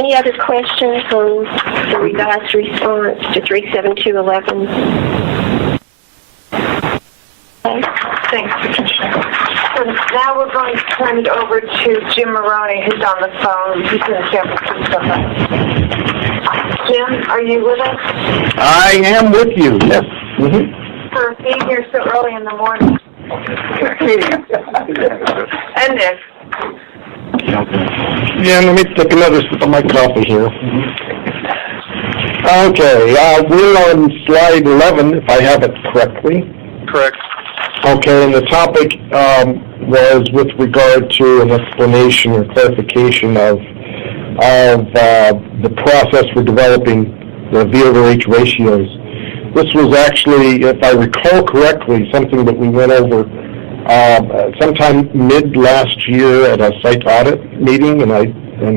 Any other questions on the revised response to 37211? Okay. Thanks, Patricia. So now we're going to turn it over to Jim Maroney, who's on the phone. He's in San Francisco. Jim, are you with us? I am with you, yes. Mm-hmm. For being here so early in the morning. And Nick. Yeah, let me take another sip of my coffee here. Okay, we're on slide 11, if I have it correctly. Correct. Okay, and the topic was with regard to an explanation or clarification of the process for developing the V/H ratios. This was actually, if I recall correctly, something that we went over sometime mid last year at a site audit meeting, and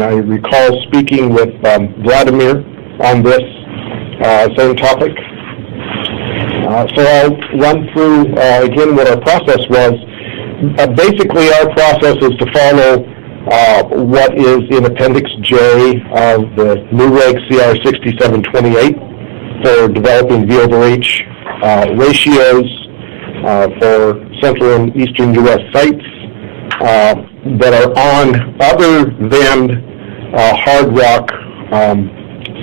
I recall speaking with Vladimir on this same topic. So I'll run through again what our process was. Basically, our process is to follow what is in Appendix J of the new Reg CR 6728 for developing V/H ratios for Central and Eastern U.S. sites that are on other than hard rock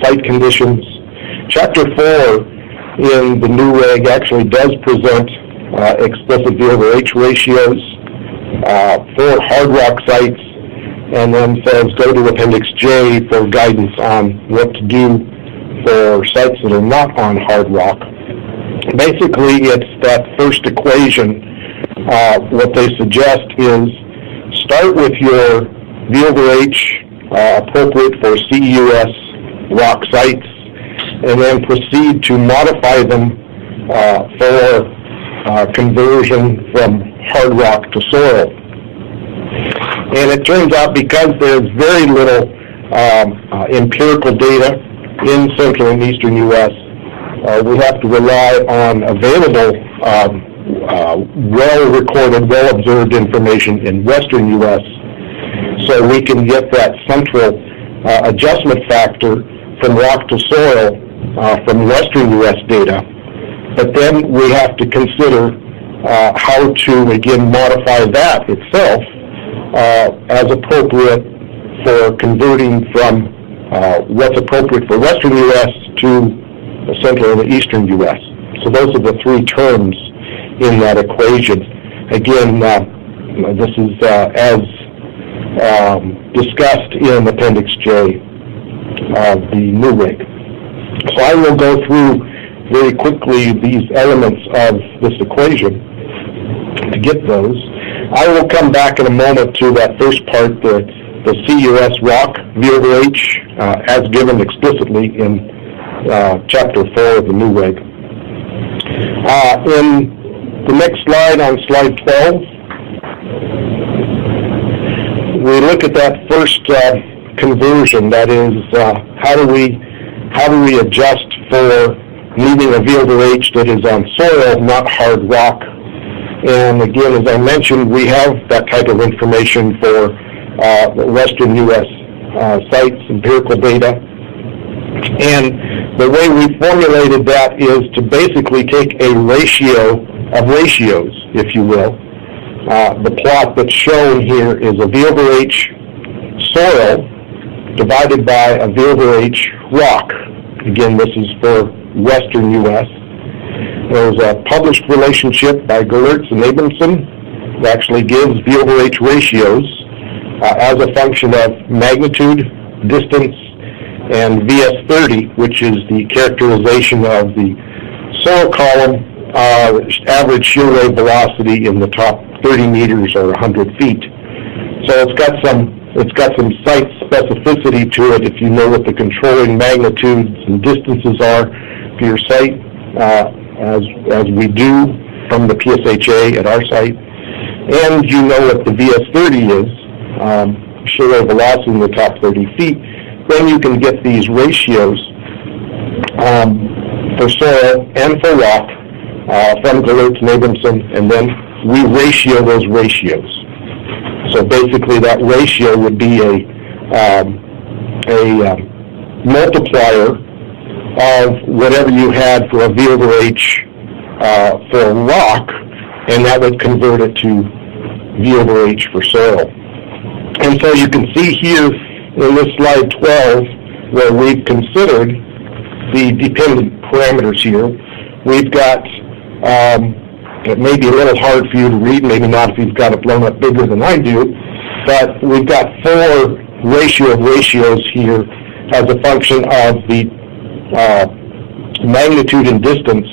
site conditions. Chapter 4 in the new reg actually does present explicit V/H ratios for hard rock sites, and then says go to Appendix J for guidance on what to do for sites that are not on hard rock. Basically, it's that first equation. What they suggest is start with your V/H appropriate for CEUS rock sites, and then proceed to modify them for conversion from hard rock to soil. And it turns out because there's very little empirical data in Central and Eastern U.S., we have to rely on available well-recorded, well-observed information in Western U.S. so we can get that central adjustment factor from rock to soil from Western U.S. data. But then we have to consider how to, again, modify that itself as appropriate for converting from what's appropriate for Western U.S. to Central and Eastern U.S. So those are the three terms in that equation. Again, this is as discussed in Appendix J of the new reg. So I will go through very quickly these elements of this equation to get those. I will come back in a moment to that first part, the CUS rock V/H as given explicitly in Chapter 4 of the new reg. In the next slide, on slide 12, we look at that first conversion. That is, how do we adjust for needing a V/H that is on soil, not hard rock? And again, as I mentioned, we have that type of information for Western U.S. sites, empirical data. And the way we formulated that is to basically take a ratio of ratios, if you will. The plot that's shown here is a V/H soil divided by a V/H rock. Again, this is for Western U.S. There's a published relationship by Gerlertz and Abramson that actually gives V/H ratios as a function of magnitude, distance, and VS30, which is the characterization of the soil column, average shear wave velocity in the top 30 meters or 100 feet. So it's got some site specificity to it if you know what the controlling magnitudes and distances are for your site, as we do from the PSHA at our site, and you know what the VS30 is, shear wave velocity in the top 30 feet. Then you can get these ratios for soil and for rock from Gerlertz and Abramson, and then we ratio those ratios. So basically that ratio would be a multiplier of whatever you had for a V over H for rock, and that would convert it to V over H for soil. And so you can see here in this slide 12 where we've considered the dependent parameters here. We've got, it may be a little hard for you to read, maybe not if you've got it blown up bigger than I do, but we've got 4 ratio of ratios here as a function of the magnitude and distance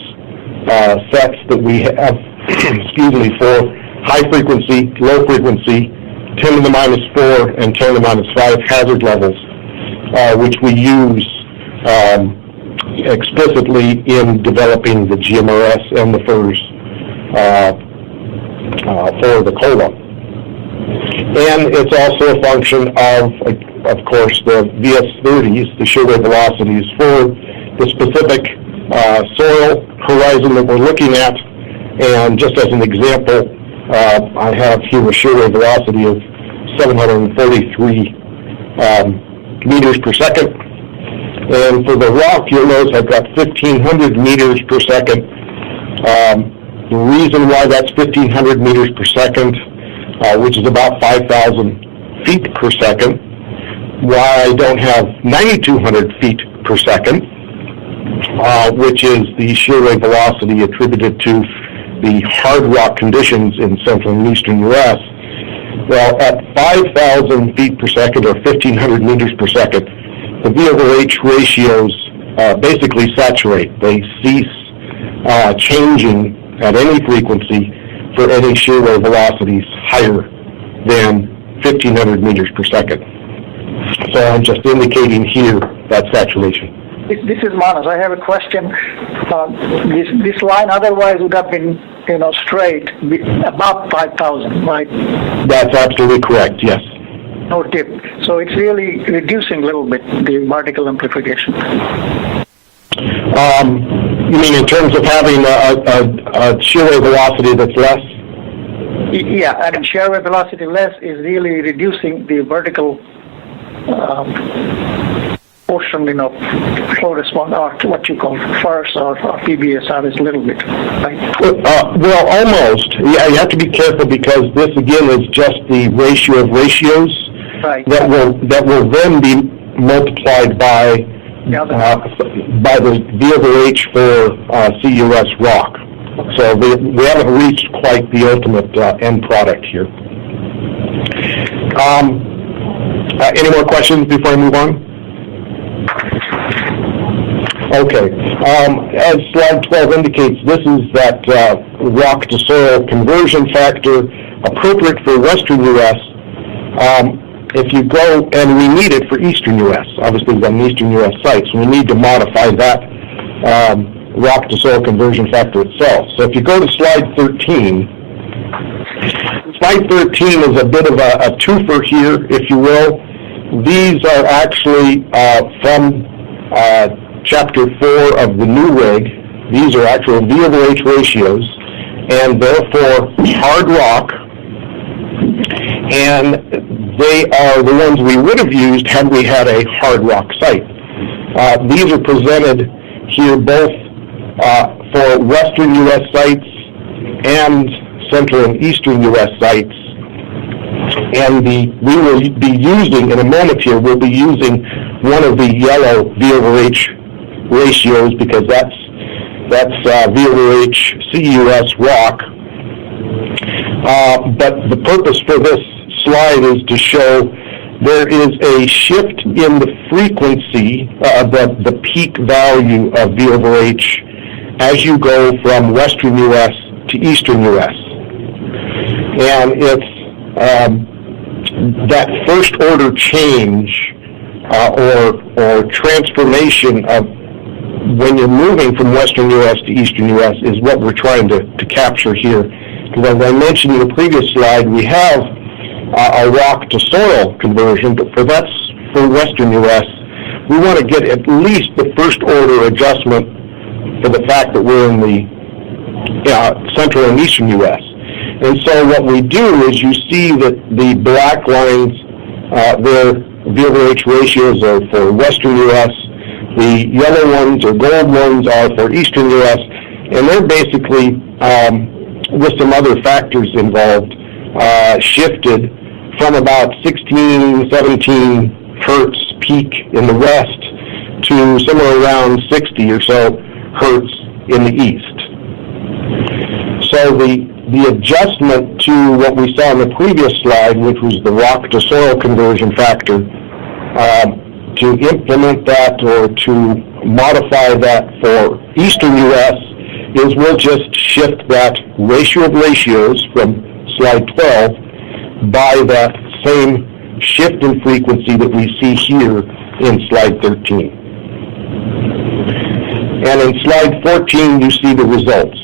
sets that we have, excuse me, for high frequency, low frequency, 10 to the minus 4 and 10 to the minus 5 hazard levels, which we use explicitly in developing the GMRS and the FERS for the COLA. And it's also a function of course, the VS30s, the shear wave velocities for the specific soil horizon that we're looking at. And just as an example, I have here a shear wave velocity of 743 meters per second. And for the rock, you'll notice I've got 1,500 meters per second. The reason why that's 1,500 meters per second, which is about 5,000 feet per second, why I don't have 9,200 feet per second, which is the shear wave velocity attributed to the hard rock conditions in central and eastern U.S. Well, at 5,000 feet per second or 1,500 meters per second, the V over H ratios basically saturate. They cease changing at any frequency for any shear wave velocities higher than 1,500 meters per second. So I'm just indicating here that saturation. This is Manas. I have a question. This line otherwise would have been, straight, above 5,000, right? That's absolutely correct, yes. No dip. So it's really reducing a little bit the vertical amplification. You mean in terms of having a shear wave velocity that's less? Yeah, and shear wave velocity less is really reducing the vertical portion, flow response, or what you call FERS or PBSR is a little bit, right? Well, almost. Yeah, you have to be careful because this again is just the ratio of ratios, right, that will then be multiplied by the V over H for CUS rock. So we haven't reached quite the ultimate end product here. Any more questions before I move on? Okay. As slide 12 indicates, this is that rock to soil conversion factor appropriate for western U.S. If you go, and we need it for eastern U.S., obviously we've got an eastern U.S. site, so we need to modify that rock to soil conversion factor itself. So if you go to slide 13, slide 13 is a bit of a twofer here, if you will. These are actually from Chapter 4 of the new rig. These are actual V over H ratios, and therefore hard rock, and they are the ones we would have used had we had a hard rock site. These are presented here both for western U.S. sites and central and eastern U.S. sites. And we will be using, in a moment here, we'll be using one of the yellow V over H ratios because that's V over H CUS rock. But the purpose for this slide is to show there is a shift in the frequency, the peak value of V over H as you go from western U.S. to eastern U.S. And it's that first order change or transformation of when you're moving from western U.S. to eastern U.S. is what we're trying to capture here. Because as I mentioned in the previous slide, we have a rock to soil conversion, but that's for western U.S. We want to get at least the first order adjustment for the fact that we're in the central and eastern U.S. And so what we do is you see that the black lines their V over H ratios are for western U.S., the yellow ones or gold ones are for eastern U.S., and they're basically, with some other factors involved, shifted from about 16, 17 hertz peak in the west to somewhere around 60 or so hertz in the east. So the adjustment to what we saw in the previous slide, which was the rock to soil conversion factor, to implement that or to modify that for eastern U.S. is we'll just shift that ratio of ratios from slide 12 by that same shift in frequency that we see here in slide 13. And in slide 14, you see the results.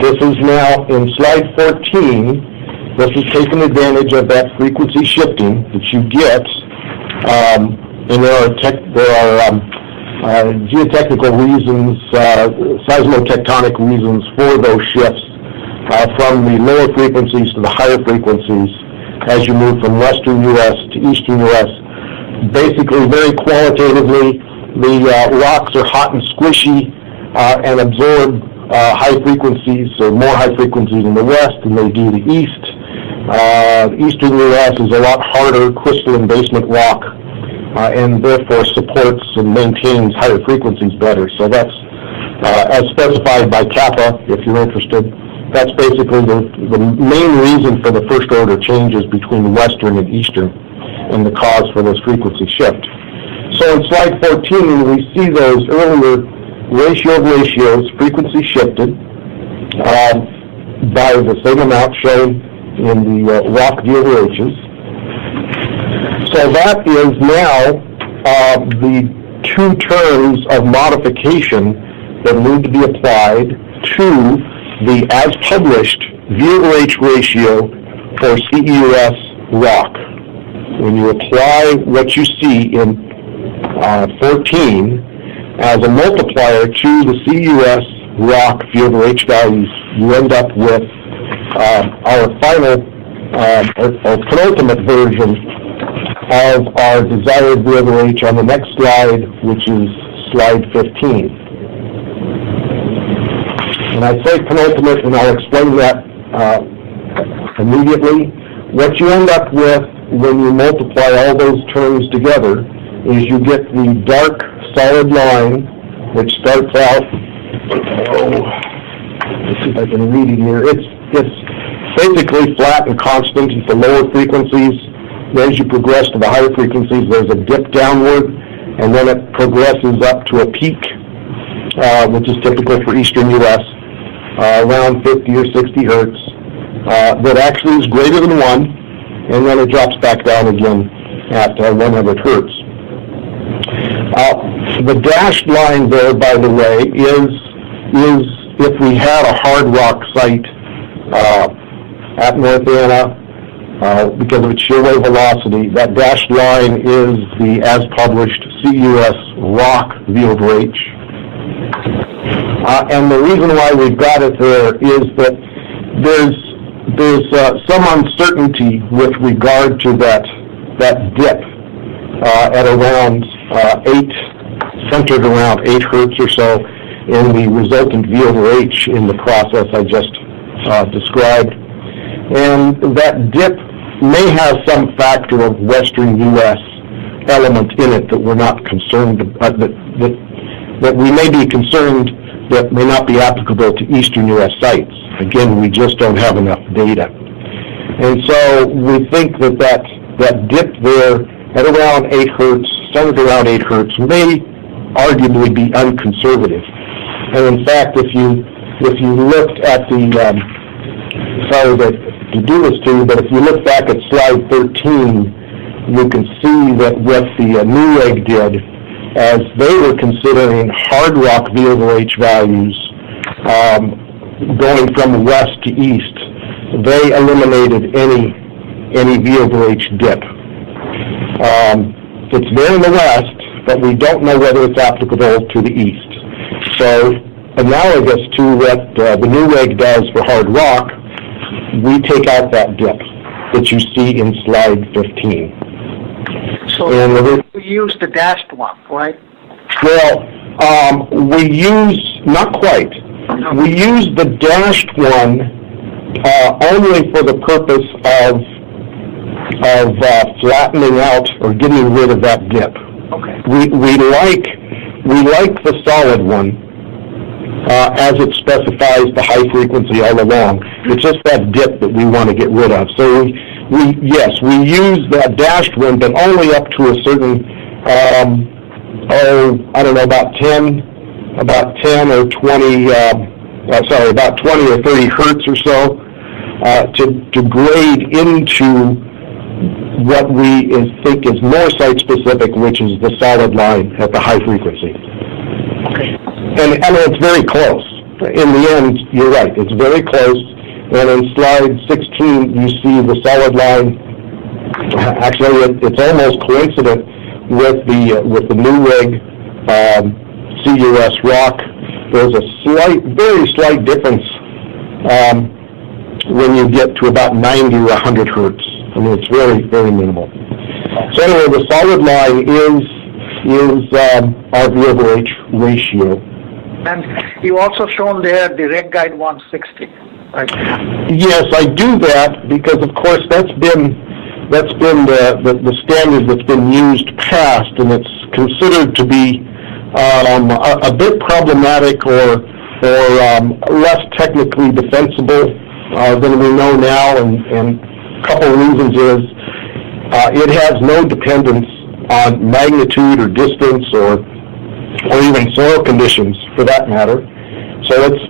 This is now in slide 14. This is taking advantage of that frequency shifting that you get, and there are geotechnical reasons, seismotectonic reasons for those shifts from the lower frequencies to the higher frequencies as you move from western U.S. to eastern U.S. Basically, very qualitatively, the rocks are hot and squishy and absorb high frequencies, or more high frequencies in the west than they do the east. Eastern U.S. is a lot harder crystalline basement rock, and therefore supports and maintains higher frequencies better. So that's, as specified by Kappa, if you're interested, that's basically the main reason for the first order changes between western and eastern and the cause for this frequency shift. So in slide 14, we see those earlier ratio of ratios frequency shifted by the same amount shown in the rock V over H's. So that is now the two terms of modification that need to be applied to the as published V over H ratio for CEUS rock. When you apply what you see in 14 as a multiplier to the CEUS rock V over H values, you end up with our final or penultimate version of our desired V over H on the next slide, which is slide 15. And I say penultimate, and I'll explain that immediately. What you end up with when you multiply all those terms together is you get the dark solid line, which starts out, let's see if I can read it here. It's basically flat and constant at the lower frequencies. As you progress to the higher frequencies, there's a dip downward, and then it progresses up to a peak, which is typical for eastern U.S., around 50 or 60 hertz, that actually is greater than 1, and then it drops back down again at 100 hertz. The dashed line there, by the way, is if we had a hard rock site at North Anna, because of its shear wave velocity, that dashed line is the as published CEUS rock V over H. And the reason why we've got it there is that there's some uncertainty with regard to that dip at around 8, centered around 8 hertz or so in the resultant V over H in the process I just described. And that dip may have some factor of western U.S. element in it that we're not concerned about, that we may be concerned that may not be applicable to eastern U.S. sites. Again, we just don't have enough data. And so we think that dip there at around 8 hertz, centered around 8 hertz, may arguably be unconservative. And in fact, if you looked at the, sorry to do this to you, but if you look back at slide 13, you can see that what the Newegg did, as they were considering hard rock V over H values going from west to east, they eliminated any V over H dip. It's there in the west, but we don't know whether it's applicable to the east. So, analogous to what the Newegg does for hard rock, we take out that dip. that you see in slide 15. So And we use the dashed one, right? well, we use, not quite, we use the dashed one only for the purpose of flattening out or getting rid of that dip. Okay. We like the solid one as it specifies the high frequency all along. It's just that dip that we want to get rid of. So we use that dashed one, but only up to a certain about 10 or 20 about 20 or 30 hertz or so to grade into what we think is more site-specific, which is the solid line at the high frequency. Okay. And it's very close. In the end, you're right, it's very close. And in slide 16, you see the solid line. Actually, it's almost coincident with the Newegg CUS rock. There's a very slight difference when you get to about 90 or 100 hertz. I mean, it's very, very minimal. So anyway, the solid line is our V over H ratio. And you also shown there the reg guide 160. Right? Yes, I do that because, of course, that's been the standard that's been used past, and it's considered to be a bit problematic or less technically defensible than we know now, and a couple of reasons is it has no dependence on magnitude or distance or even soil conditions for that matter. So it's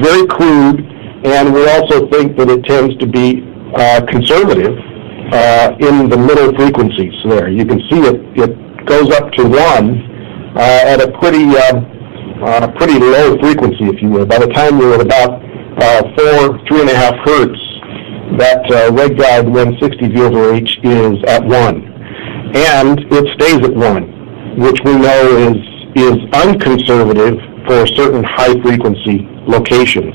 very crude, and we also think that it tends to be conservative in the middle frequencies there. You can see it goes up to 1 at a pretty low frequency, if you will. By the time you're at about 3.5 hertz, that reg guide 160 V over H is at 1. And it stays at 1, which we know is unconservative for certain high frequency locations.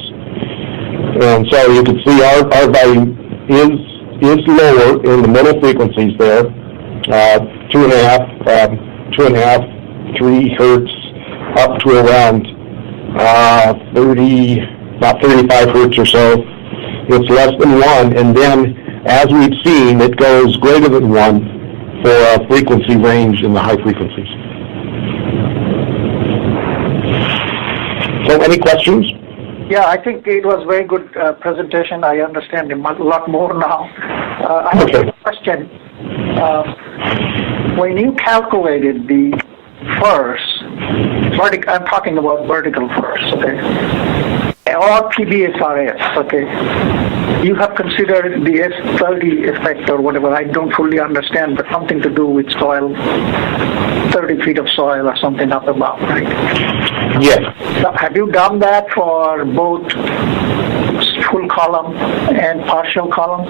And so you can see our value is lower in the middle frequencies there, 2.5, 3 hertz, up to around about 35 hertz or so. It's less than 1, and then, as we've seen, it goes greater than 1 for a frequency range in the high frequencies. So, any questions? Yeah, I think it was very good presentation. I understand a lot more now. I have a question. When you calculated the FIRS, I'm talking about vertical FIRS, okay, or PBSRS, okay, you have considered the S30 effect or whatever. I don't fully understand, but something to do with soil, 30 feet of soil or something up above, right? Yes. Have you done that for both full column and partial column?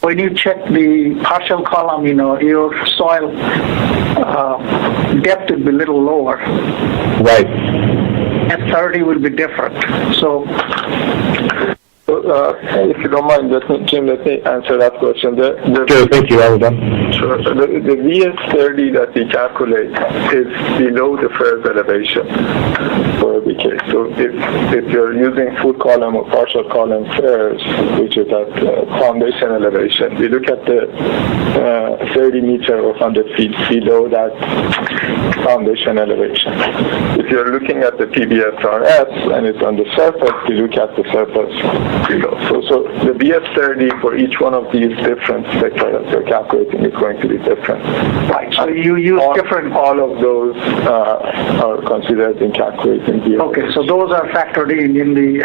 When you check the partial column, your soil depth will be a little lower. Right. And 30 will be different. So, if you don't mind, Jim, let me answer that question. Sure, thank you, Alvin. Sure. The VS30 that we calculate is below the FIRS elevation for every case. So if you're using full column or partial column FIRS, which is at foundation elevation, we look at the 30 meter or 100 feet below that foundation elevation. If you're looking at the PBSRS and it's on the surface, we look at the surface below. So the BS30 for each one of these different spectra that you're calculating is going to be different. right. So you use different. All of those are considered in calculating the. Okay, so those are factored in the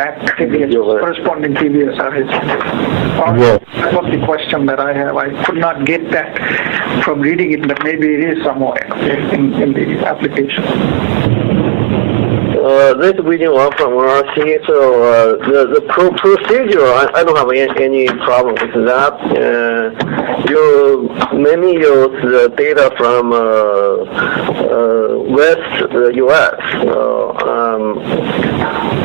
corresponding PBSRS. Yeah. That was the question that I have. I could not get that from reading it, but maybe it is somewhere in the application. This is William Wang from NRC. So the procedure, I don't have any problem with that. You mainly use the data from West U.S.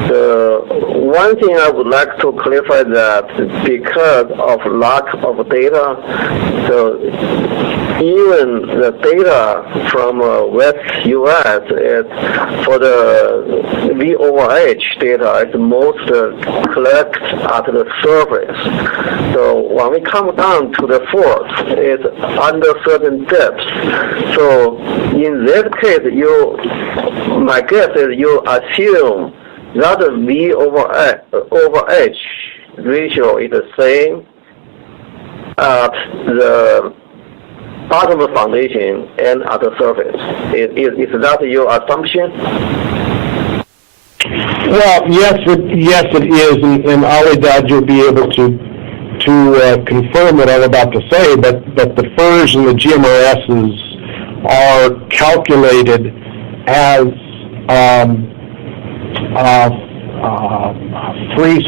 The one thing I would like to clarify that because of lack of data, so even the data from West U.S. is for the V over H data is most collect at the surface. So when we come down to the fault, it's under certain depths. So in this case, my guess is you assume that V over H ratio is the same at the bottom of foundation and at the surface. Is that your assumption? Well, yes, it is, and Alidad, you'll be able to confirm what I'm about to say. But the FERS and the GMRSs are calculated as free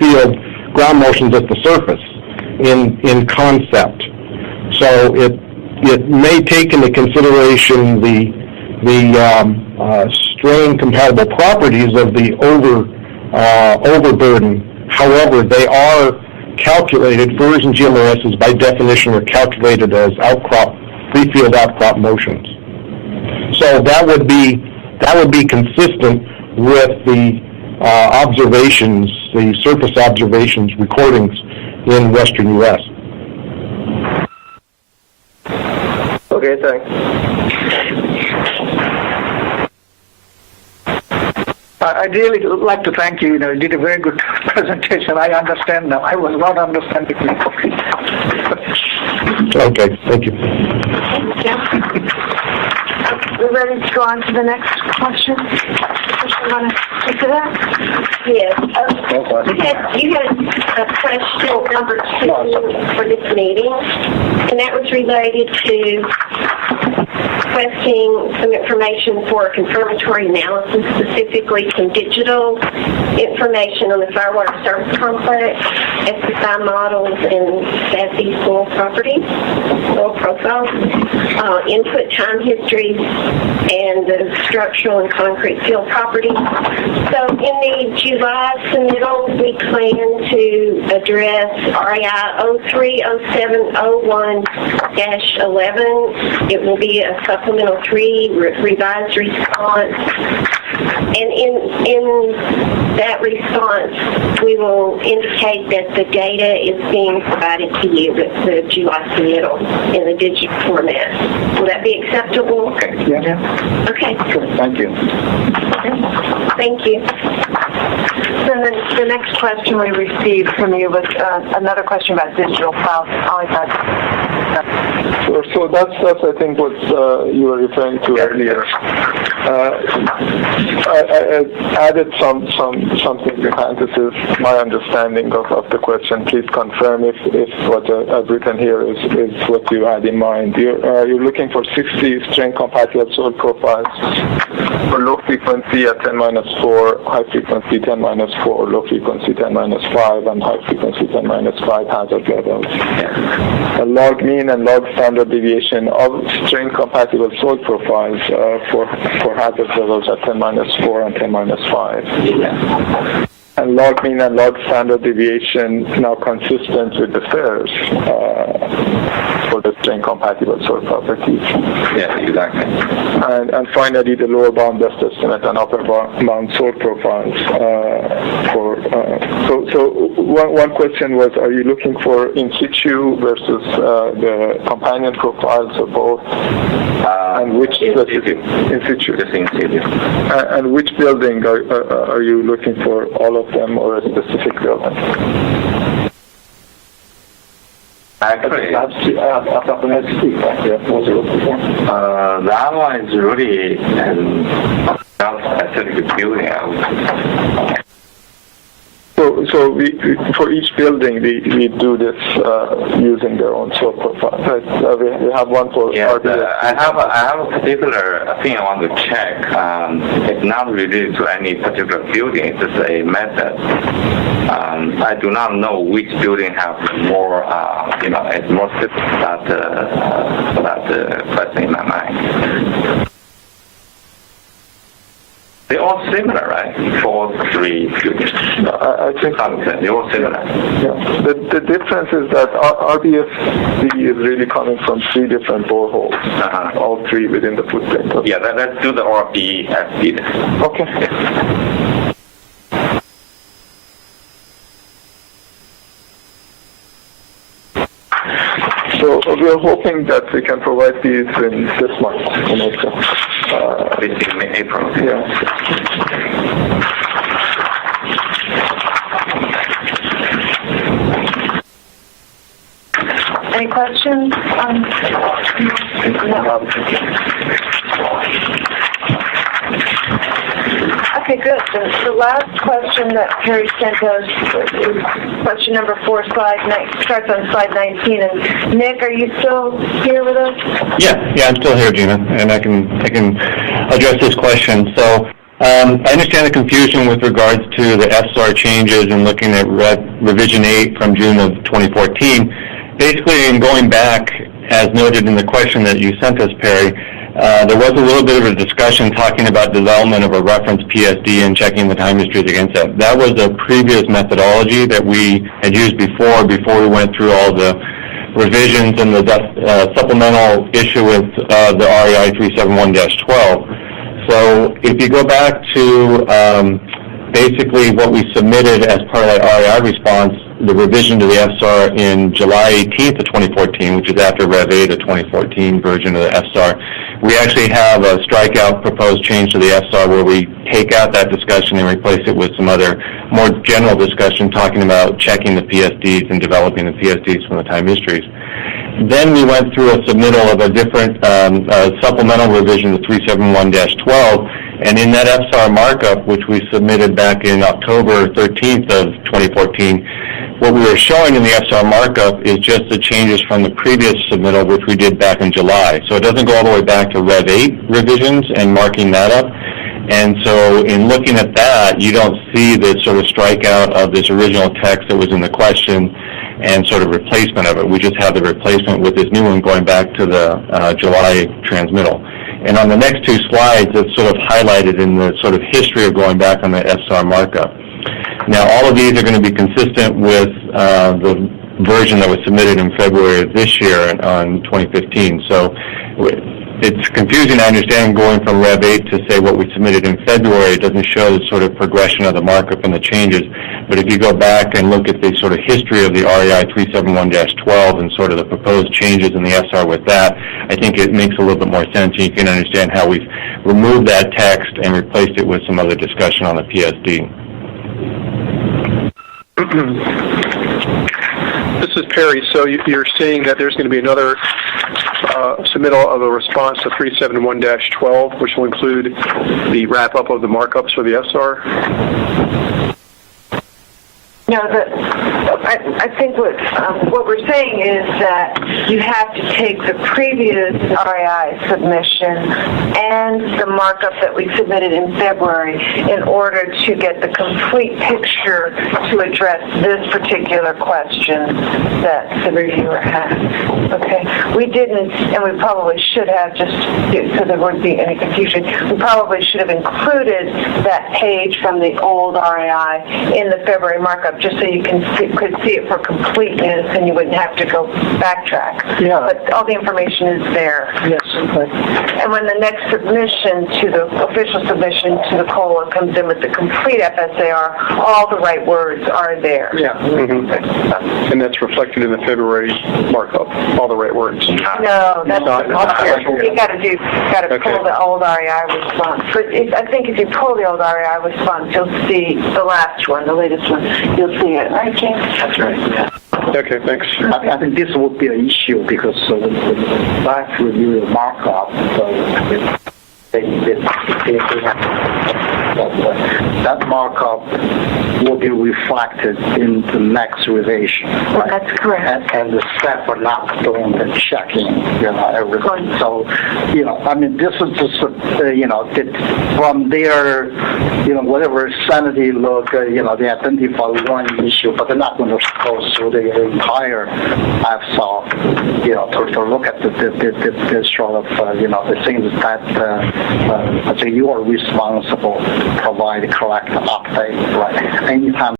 field ground motions at the surface in concept. So it may take into consideration the strain compatible properties of the overburden. However, they are calculated, FERS and GMRSs by definition are calculated as free field outcrop motions. So that would be consistent with the observations, the surface observations recordings in Western U.S. Okay, thanks. I'd really like to thank you. You did a very good presentation. I understand now. I was not understanding before. Okay, thank you. We're ready to go on to the next question. You want to speak to that? Yes. You had a question number 2 for this meeting, and that was related to requesting some information for a confirmatory analysis, specifically some digital information on the Firewater Service Complex, SSI models, and SASE soil properties, soil profiles, input time histories, and the structural and concrete field properties. So in the July submittal, we plan to address REI 030701-11. It will be a supplemental 3 revised response. And in that response, we will indicate that the data is being provided to you with the July submittal in the digital format. Will that be acceptable? Okay. Yeah. Okay. Sure. Thank you. Thank you. Then the next question we received from you was another question about digital files. Sure. So that's I think what you were referring to earlier. I added something in parentheses, my understanding of the question. Please confirm if what I've written here is what you had in mind. You're looking for 60 strain-compatible soil profiles for low frequency at 10-4, high frequency 10-4, low frequency 10-5, and high frequency 10-5 hazard levels. A log mean and log standard deviation of strain-compatible soil profiles for hazard levels at 10-4 and 10-5. And log mean and log standard deviation now consistent with the FAIRs for the strain-compatible soil properties. Yeah, exactly. And finally, the lower bound best estimate and upper bound soil profiles. So one question was, are you looking for in situ versus the companion profiles or both? And which in situ? In situ. Just in situ. And which building are you looking for? All of them or a specific building? Actually, that one is really a specific building. So for each building, we do this using their own soil profile. Right? We have one for RBS. I have a particular thing I want to check. It's not related to any particular building. It's just a method. I do not know which building have more, it's more specific that question in my mind. They're all similar, right? 4, 3 buildings. I think they're all similar. Yeah. The difference is that RBFC is really coming from 3 different boreholes, all 3 within the footprint. Yeah, let's do the RBFC then. Okay. So we are hoping that we can provide these in this month in April. Basically April. Yeah. Any questions? No. Okay, good. The last question that Perry sent us is question number 4, starts on slide 19. And Nick, are you still here with us? Yeah, I'm still here, Gina, and I can address this question. So I understand the confusion with regards to the FSAR changes and looking at revision 8 from June of 2014. Basically, in going back, as noted in the question that you sent us, Perry, there was a little bit of a discussion talking about development of a reference PSD and checking the time histories against that. That was a previous methodology that we had used before we went through all the revisions and the supplemental issue with the REI 371-12. So if you go back to basically what we submitted as part of that REI response, the revision to the FSAR in July 18th of 2014, which is after Rev 8, the 2014 version of the FSAR, we actually have a strikeout proposed change to the FSAR where we take out that discussion and replace it with some other more general discussion talking about checking the PSDs and developing the PSDs from the time histories. Then we went through a submittal of a different supplemental revision to 371-12, and in that FSAR markup, which we submitted back in October 13th of 2014, what we were showing in the FSAR markup is just the changes from the previous submittal, which we did back in July. So it doesn't go all the way back to Rev 8 revisions and marking that up. And so in looking at that, you don't see the sort of strikeout of this original text that was in the question and sort of replacement of it. We just have the replacement with this new one going back to the July transmittal. And on the next 2 slides, it's sort of highlighted in the sort of history of going back on the FSAR markup. Now, all of these are going to be consistent with the version that was submitted in February of this year on 2015. So it's confusing, I understand, going from Rev 8 to say what we submitted in February. It doesn't show the sort of progression of the markup and the changes. But if you go back and look at the sort of history of the REI 371-12 and sort of the proposed changes in the FSAR with that, I think it makes a little bit more sense, and you can understand how we've removed that text and replaced it with some other discussion on the PSD. This is Perry. So you're saying that there's going to be another submittal of a response to 371-12, which will include the wrap-up of the markups for the FSAR? No, I think what we're saying is that you have to take the previous REI submission and the markup that we submitted in February in order to get the complete picture to address this particular question that the reviewer had. Okay? We didn't, and we probably should have, just so there wouldn't be any confusion, we probably should have included that page from the old REI in the February markup, just so you could see it for completeness and you wouldn't have to go backtrack. Yeah. But all the information is there. Yes. Right. And when the next submission to the official submission to the COLA comes in with the complete FSAR, all the right words are there. Yeah. Mm-hmm. And that's reflected in the February markup, all the right words. No, that's not here. You got to pull the old REI response. But I think if you pull the old REI response, you'll see the last one, the latest one. You'll see it, right, James? That's right. Yeah. Okay, thanks. I think this would be an issue because when the staff review the markup, so they have that markup will be reflected in the next revision. Well, that's correct. And the staff are not doing the checking, everything. So, I mean, this is just, from their, whatever sanity look, they identify one issue, but they're not going to go through the entire AFSAR, to look at the sort of, the things that I think you are responsible to provide correct update, right? Anytime